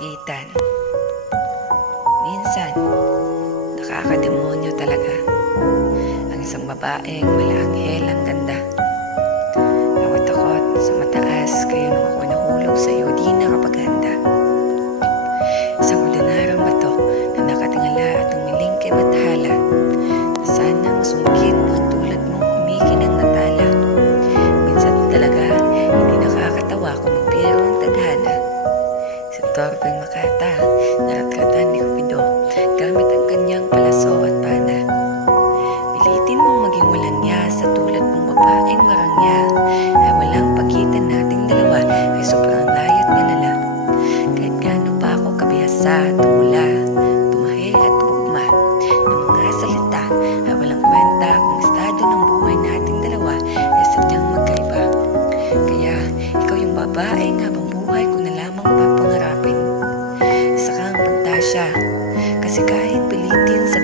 pamamagitan. Minsan, nakakademonyo talaga ang isang babaeng malaanghel ang ganda. Takot sa mataas, kaya nung ako nahulog sa iyo, di nakapaganda. Isang ordinaryong bato na nakatingala at umiling kay Bathala, na sana masungkit ng tulad mong kumikinang natala. Minsan talaga, hindi nakakatawa kung magpiro ang tadhana. Sa torbeng Makata, naratratan ni Cupido gamit ang kanyang palaso at pana. Pilitin mong maging walang niya sa tulad mong babaeng marangya, ay walang pagitan nating dalawa ay sobrang layot ngalala. Kahit gaano pa ako kabihasa, tumula, tumahi at tumugma ng mga salita, ay walang kwenta kung estado ng buhay nating dalawa ay sadyang magkaiba. Kaya ikaw yung babaeng habang buhay ko na lamang papangarapin. Isa kang pantasya, kasi kahit pilitin sa